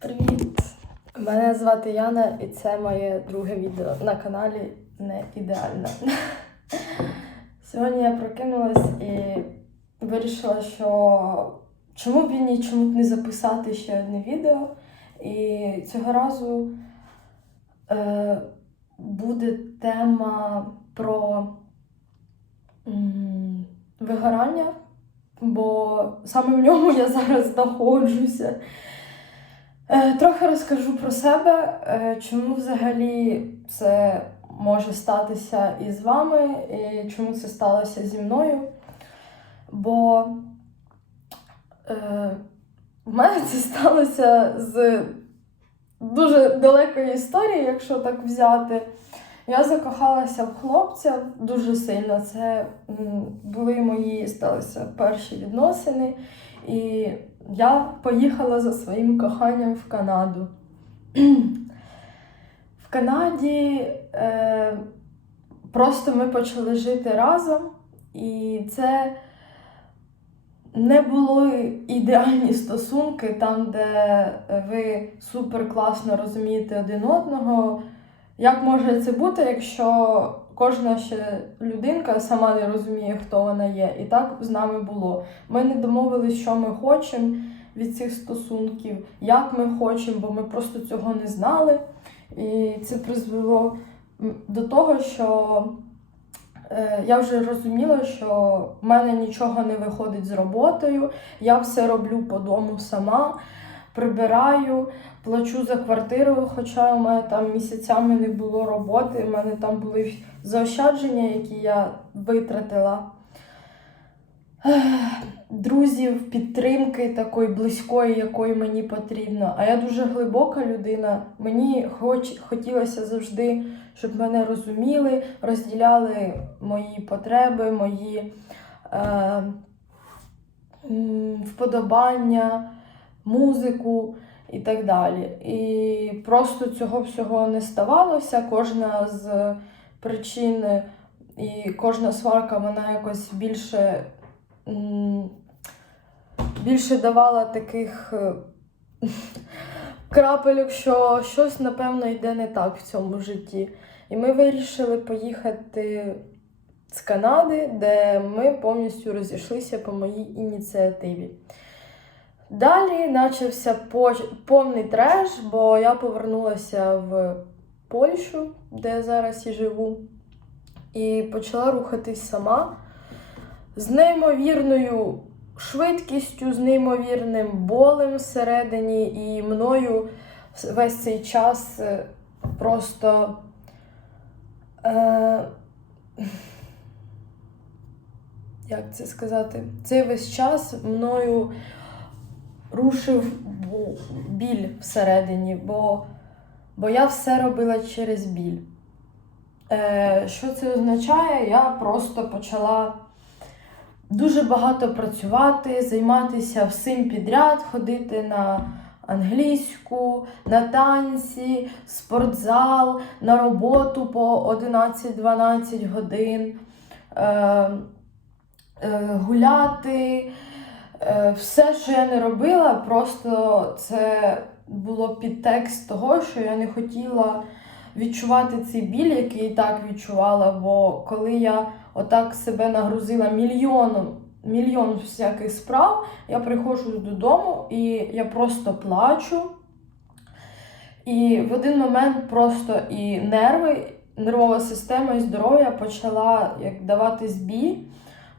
Привіт! Мене звати Яна, і це моє друге відео на каналі Не ідеальна. Сьогодні я прокинулась і вирішила, що чому б і чому б не записати ще одне відео. І цього разу е, буде тема про м, вигорання, бо саме в ньому я зараз знаходжуся. Е, Трохи розкажу про себе, е, чому взагалі це може статися і з вами, і чому це сталося зі мною. Бо е, в мене це сталося з дуже далекої історії, якщо так взяти. Я закохалася в хлопця дуже сильно. Це були мої сталися перші відносини. І я поїхала за своїм коханням в Канаду. В Канаді е, просто ми почали жити разом, і це не були ідеальні стосунки, там, де ви супер класно розумієте один одного. Як може це бути, якщо кожна ще людинка сама не розуміє, хто вона є? І так з нами було. Ми не домовились, що ми хочемо від цих стосунків, як ми хочемо, бо ми просто цього не знали. І це призвело до того, що е, я вже розуміла, що в мене нічого не виходить з роботою, я все роблю по дому сама, прибираю, плачу за квартиру, хоча у мене там місяцями не було роботи, у мене там були заощадження, які я витратила. Друзів, підтримки такої близької, якої мені потрібно. А я дуже глибока людина. Мені хоч, хотілося завжди, щоб мене розуміли, розділяли мої потреби, мої е, вподобання, музику і так далі. І просто цього всього не ставалося. Кожна з причин і кожна сварка, вона якось більше, більше давала таких е, крапельок, що щось, напевно, йде не так в цьому житті. І ми вирішили поїхати з Канади, де ми повністю розійшлися по моїй ініціативі. Далі почався повний треш, бо я повернулася в Польщу, де я зараз і живу, і почала рухатись сама з неймовірною швидкістю, з неймовірним болем всередині, і мною весь цей час е, просто. Е, як це сказати? Цей весь час мною рушив біль всередині, бо, бо я все робила через біль. Е, що це означає? Я просто почала дуже багато працювати, займатися всім підряд, ходити на англійську, на танці, спортзал, на роботу по 11-12 годин, е, е, гуляти. Е, Все, що я не робила, просто це було підтекст того, що я не хотіла відчувати цей біль, який і так відчувала. Бо коли я отак себе нагрузила мільйоном, мільйон всяких справ, я приходжу додому і я просто плачу. І в один момент просто і нерви, нервова система і здоров'я почала як давати збій.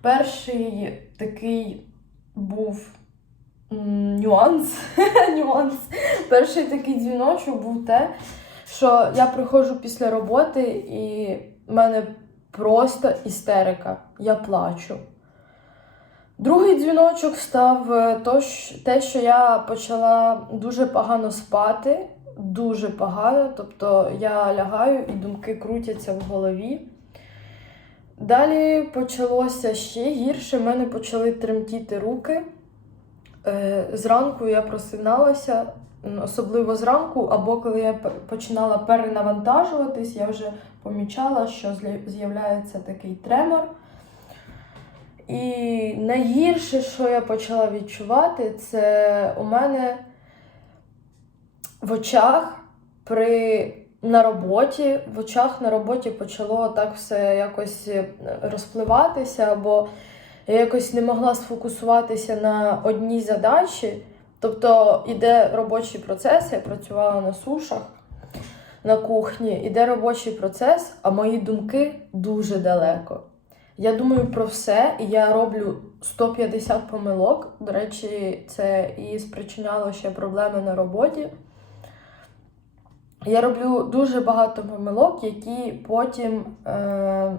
Перший такий був нюанс. нюанс. Перший такий дзвіночок був те, що я приходжу після роботи і в мене просто істерика. Я плачу. Другий дзвіночок став е, те, що я почала дуже погано спати, дуже погано. Тобто я лягаю і думки крутяться в голові. Далі почалося ще гірше, в мене почали тремтіти руки. Е, Зранку я просиналася, особливо зранку, або коли я починала перенавантажуватись, я вже помічала, що з'являється такий тремор. І найгірше, що я почала відчувати, це у мене в очах при на роботі, в очах на роботі почало так все якось е, розпливатися, бо я якось не могла сфокусуватися на одній задачі. Тобто іде робочий процес, я працювала на сушах на кухні, іде робочий процес, а мої думки дуже далеко. Я думаю про все, і я роблю 150 помилок. До речі, це і спричиняло ще проблеми на роботі. Я роблю дуже багато помилок, які потім е,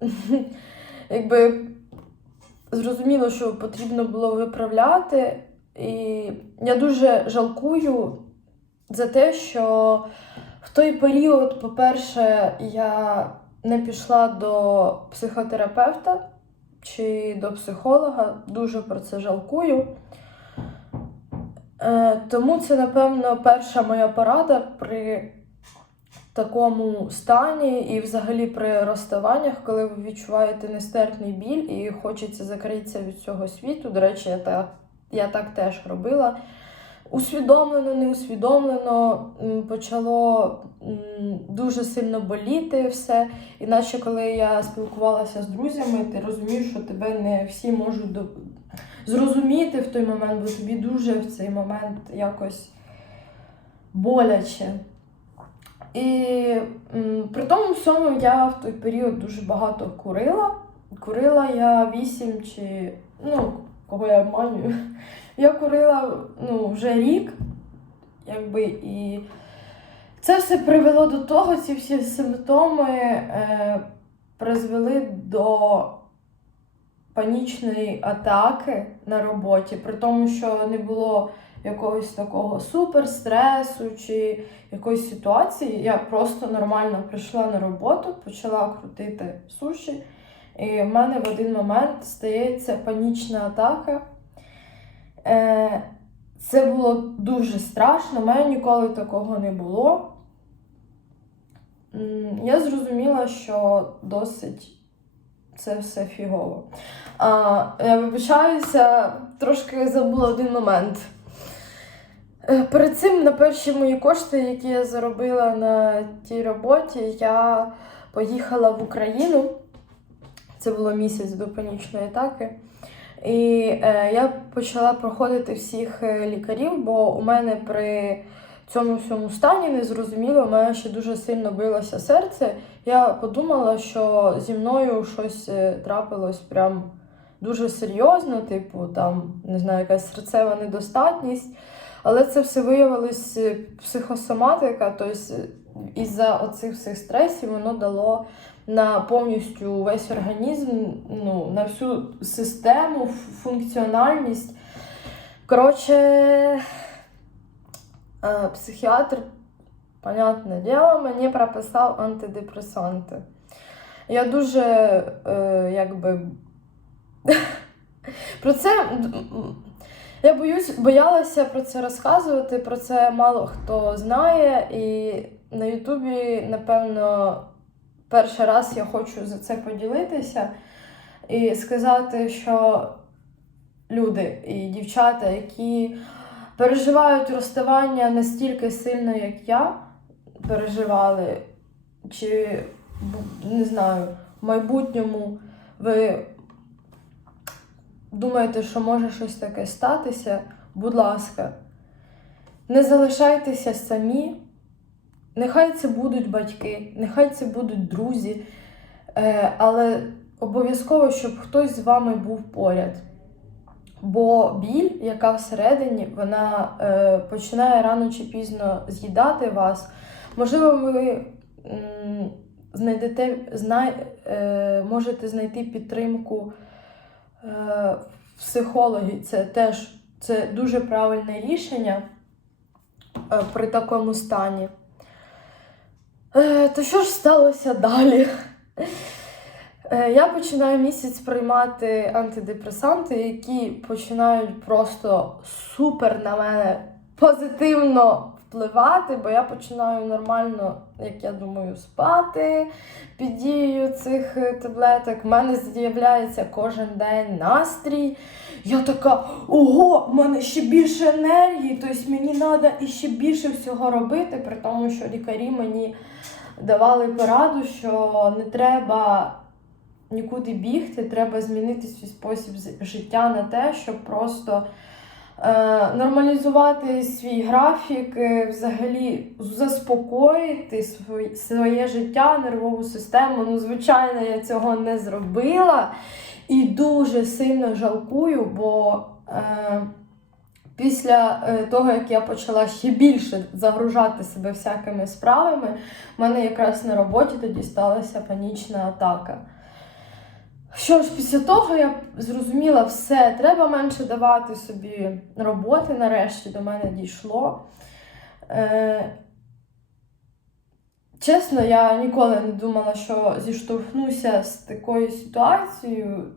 якби зрозуміло, що потрібно було виправляти. І я дуже жалкую за те, що в той період, по-перше, я не пішла до психотерапевта чи до психолога. Дуже про це жалкую. Е, Тому це, напевно, перша моя порада при такому стані і взагалі при розставаннях, коли ви відчуваєте нестерпний біль і хочеться закритися від цього світу. До речі, я так, я так теж робила. Усвідомлено, неусвідомлено м, почало дуже сильно боліти все. Іначе, коли я спілкувалася з друзями, ти розумієш, що тебе не всі можуть. Зрозуміти в той момент, бо тобі дуже в цей момент якось боляче. І при тому всьому я в той період дуже багато курила. Курила я 8 чи ну, кого я обманюю. Я курила ну, вже рік, якби, і це все привело до того, ці всі симптоми е, призвели до панічної атаки на роботі, при тому, що не було якогось такого суперстресу чи якоїсь ситуації. Я просто нормально прийшла на роботу, почала крутити суші, і в мене в один момент стається панічна атака. Е, Це було дуже страшно, в мене ніколи такого не було. Я зрозуміла, що досить це все фігово. А, я вибачаюся, трошки забула один момент. Е, Перед цим на перші мої кошти, які я заробила на тій роботі, я поїхала в Україну. Це було місяць до панічної атаки. І е, я почала проходити всіх е, лікарів, бо у мене при цьому всьому стані незрозуміло, мене ще дуже сильно билося серце. Я подумала, що зі мною щось е, трапилось прям дуже серйозно, типу, там, не знаю, якась серцева недостатність. Але це все виявилось е, психосоматика, тобто із-за оцих всіх стресів воно дало на повністю весь організм, ну, на всю систему, функціональність. Коротше, психіатр, понятне діло, мені прописав антидепресанти. Я дуже е, якби. Про це я боюсь, боялася про це розказувати, про це мало хто знає. І на Ютубі, напевно, перший раз я хочу за це поділитися і сказати, що люди і дівчата, які переживають розставання настільки сильно, як я переживали, чи не знаю, в майбутньому ви думаєте, що може щось таке статися, будь ласка, не залишайтеся самі. Нехай це будуть батьки, нехай це будуть друзі, е, але обов'язково, щоб хтось з вами був поряд. Бо біль, яка всередині, вона е, починає рано чи пізно з'їдати вас. Можливо, ви м, знайдете, знай, е, можете знайти підтримку е, в психологі. Це теж це дуже правильне рішення е, при такому стані. Е, то що ж сталося далі? Е, Я починаю місяць приймати антидепресанти, які починають просто супер на мене позитивно впливати, бо я починаю нормально, як я думаю, спати під дією цих е, таблеток. У мене з'являється кожен день настрій. Я така, ого, в мене ще більше енергії, тобто мені треба іще більше всього робити, при тому, що лікарі мені давали пораду, що не треба нікуди бігти, треба змінити свій спосіб життя на те, щоб просто е, нормалізувати свій графік, е, взагалі заспокоїти своє, своє життя, нервову систему. Ну, звичайно, я цього не зробила і дуже сильно жалкую, бо. Е, Після е, того, як я почала ще більше загружати себе всякими справами, в мене якраз на роботі тоді сталася панічна атака. Що ж, після того я зрозуміла все, треба менше давати собі роботи, нарешті до мене дійшло. Е, чесно, я ніколи не думала, що зіштовхнуся з такою ситуацією.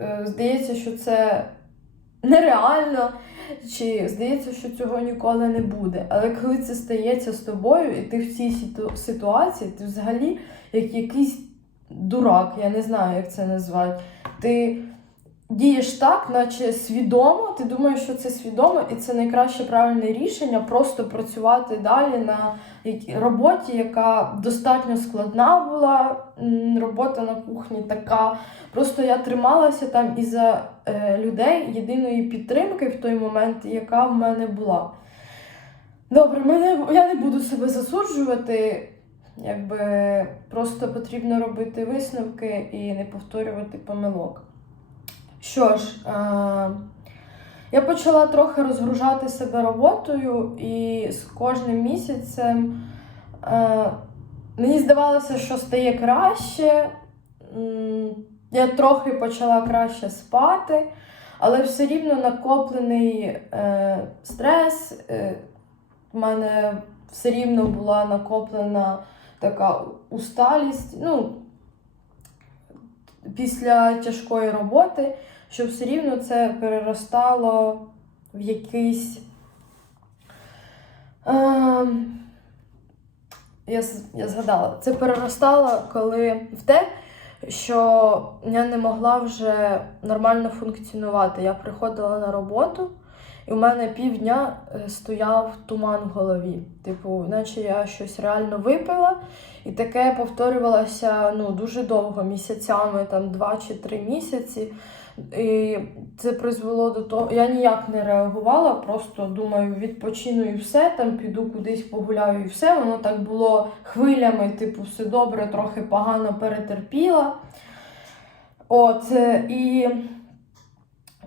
Е, здається, що це нереально, чи здається, що цього ніколи не буде. Але коли це стається з тобою, і ти в цій ситу- ситуації, ти взагалі як якийсь дурак, я не знаю, як це назвати. Ти дієш так, наче свідомо, ти думаєш, що це свідомо, і це найкраще правильне рішення просто працювати далі на роботі, яка достатньо складна була. Робота на кухні така. Просто я трималася там із-за е, людей єдиної підтримки в той момент, яка в мене була. Добре, мене, я не буду себе засуджувати. Якби просто потрібно робити висновки і не повторювати помилок. Що ж, е, я почала трохи розгружати себе роботою, і з кожним місяцем е, мені здавалося, що стає краще. Я трохи почала краще спати, але все рівно накоплений е, стрес. В мене все рівно була накоплена така усталість. Ну, після тяжкої роботи, що все рівно це переростало в якийсь. Е, я, я згадала, це переростало коли в те, що я не могла вже нормально функціонувати. Я приходила на роботу, у мене півдня е, стояв туман в голові. Типу, наче я щось реально випила, і таке повторювалося ну, дуже довго, місяцями, там два чи три місяці. І це призвело до того, я ніяк не реагувала, просто думаю, відпочину і все, там піду кудись погуляю і все. Воно так було хвилями, типу, все добре, трохи погано перетерпіла. От, е, і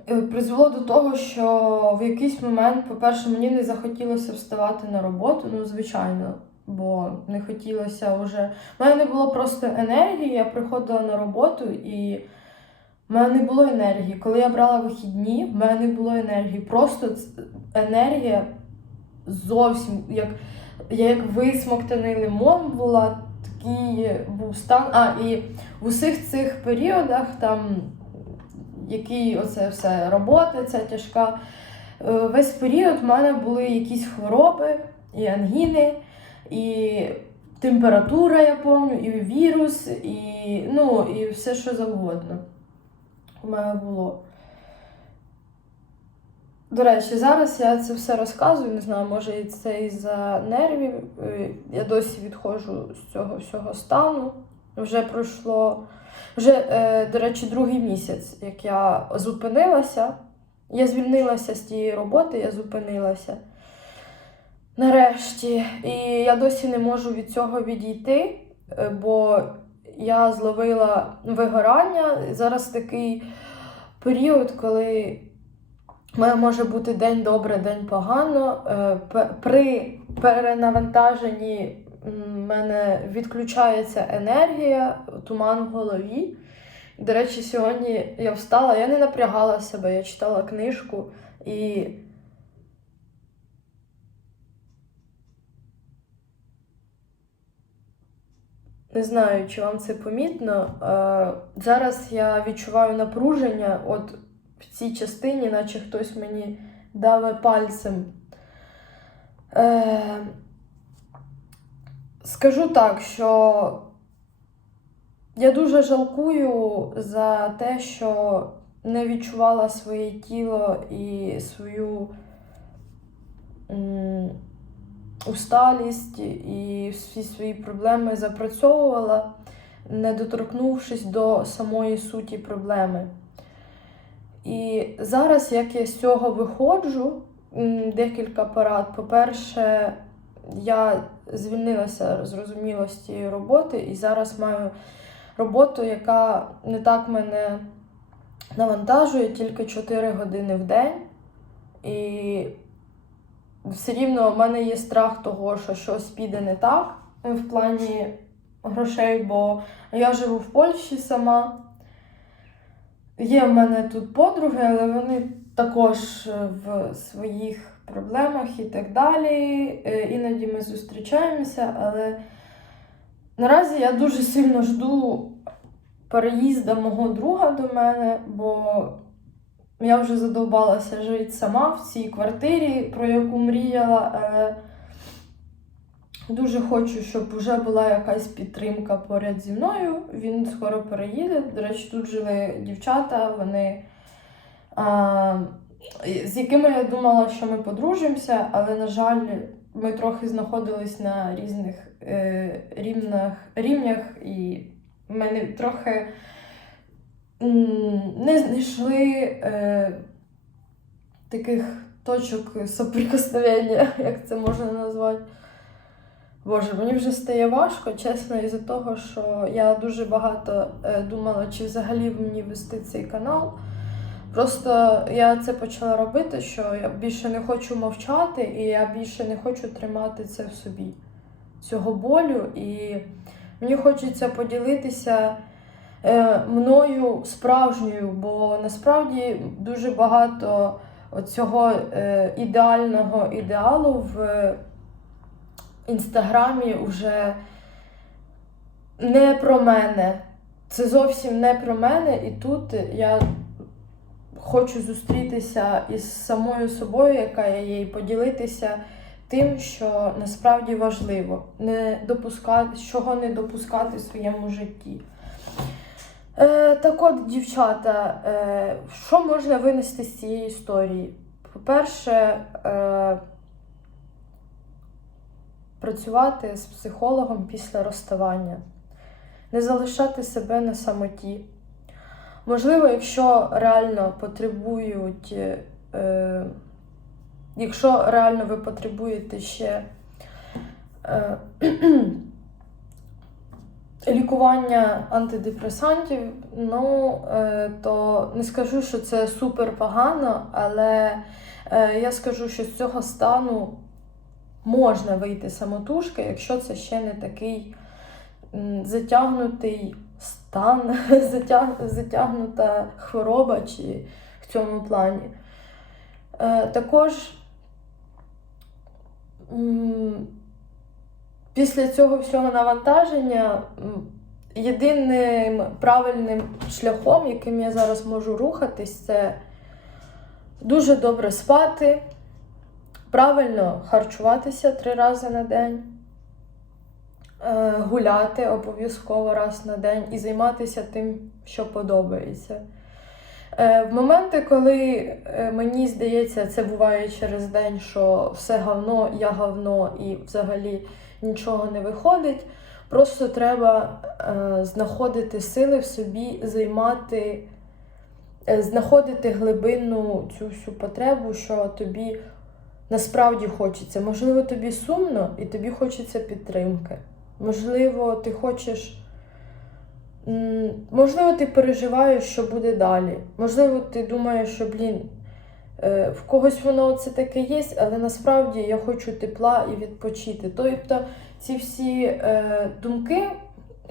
призвело до того, що в якийсь момент, по-перше, мені не захотілося вставати на роботу, ну, звичайно, бо не хотілося вже. У мене не було просто енергії, я приходила на роботу і. У мене не було енергії. Коли я брала вихідні, в мене не було енергії. Просто енергія зовсім як я як висмоктаний лимон була, такий був стан. А, і в усіх цих періодах, там, який оце все робота, ця тяжка, е, весь період в мене були якісь хвороби, і ангіни, і температура, я пам'ятаю, і вірус, і, ну, і все, що завгодно у мене було. До речі, зараз я це все розказую, не знаю, може це із-за нервів. Е, Я досі відходжу з цього всього стану. Вже пройшло, вже, е, до речі, другий місяць, як я зупинилася. Я звільнилася з тієї роботи, я зупинилася. Нарешті. І я досі не можу від цього відійти, е, бо я зловила вигорання. Зараз такий період, коли може бути день добре, день погано. Е, При перенавантаженні в мене відключається енергія, туман в голові. До речі, сьогодні я встала, я не напрягала себе, я читала книжку і. Не знаю, чи вам це помітно. Е, зараз я відчуваю напруження от в цій частині, наче хтось мені даве пальцем. Скажу так, що я дуже жалкую за те, що не відчувала своє тіло і свою усталість і всі свої проблеми запрацьовувала, не доторкнувшись до самої суті проблеми. І зараз, як я з цього виходжу, декілька порад. По-перше, я звільнилася з цієї роботи, і зараз маю роботу, яка не так мене навантажує, тільки 4 години в день. І все рівно в мене є страх того, що щось піде не так в плані грошей, бо я живу в Польщі сама. Є в мене тут подруги, але вони також в своїх проблемах і так далі. Е, Іноді ми зустрічаємося, але наразі я дуже сильно жду переїзду мого друга до мене, бо я вже задовбалася жити сама в цій квартирі, про яку мріяла. Але дуже хочу, щоб вже була якась підтримка поряд зі мною. Він скоро переїде. До речі, тут жили дівчата, вони. А, з якими я думала, що ми подружимося, але, на жаль, ми трохи знаходились на різних е, рівнях, рівнях, і ми трохи м, не знайшли е, таких точок соприкосновення, як це можна назвати. Боже, мені вже стає важко, чесно, із-за того, що я дуже багато е, думала, чи взагалі мені вести цей канал. Просто я це почала робити, що я більше не хочу мовчати, і я більше не хочу тримати це в собі, цього болю. І мені хочеться поділитися е, мною справжньою, бо насправді дуже багато цього е, ідеального ідеалу в інстаграмі вже не про мене. Це зовсім не про мене, і тут я хочу зустрітися із самою собою, яка я є, і поділитися тим, що насправді важливо, не допускати, чого не допускати в своєму житті. Е, так от, дівчата, е, що можна винести з цієї історії? По-перше, е, працювати з психологом після розставання, не залишати себе на самоті. Можливо, якщо реально потребують, е, якщо реально ви потребуєте ще е, лікування антидепресантів, ну, е, то не скажу, що це супер погано, але е, я скажу, що з цього стану можна вийти самотужки, якщо це ще не такий затягнутий стан, затягнута хвороба чи в цьому плані. Е, також після цього всього навантаження єдиним правильним шляхом, яким я зараз можу рухатись, це дуже добре спати, правильно харчуватися три рази на день. Е, гуляти обов'язково раз на день і займатися тим, що подобається. Е, В моменти, коли е, мені здається, це буває через день, що все говно, я говно і взагалі нічого не виходить. Просто треба знаходити сили в собі, займати, знаходити глибинну цю всю потребу, що тобі насправді хочеться. Можливо, тобі сумно і тобі хочеться підтримки. Можливо, ти хочеш. Можливо, ти переживаєш, що буде далі. Можливо, ти думаєш, що, блін, е, в когось воно це таке є, але насправді я хочу тепла і відпочити. Тобто ці всі е, думки,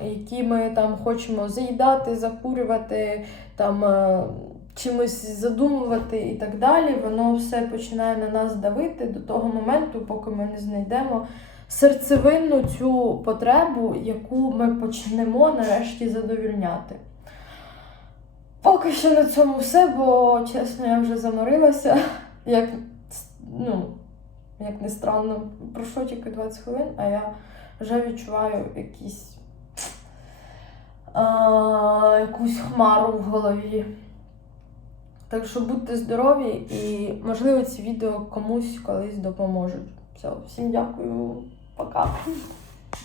які ми там хочемо заїдати, закурювати, там, е, чимось задумувати і так далі, воно все починає на нас давити до того моменту, поки ми не знайдемо серцевинну цю потребу, яку ми почнемо нарешті задовільняти. Поки що на цьому все, бо чесно, я вже заморилася. Як, ну, як не странно. Пройшло тільки 20 хвилин, а я вже відчуваю якісь, а, якусь хмару в голові. Так що будьте здорові і, можливо, ці відео комусь колись допоможуть. Все, всім дякую, пока.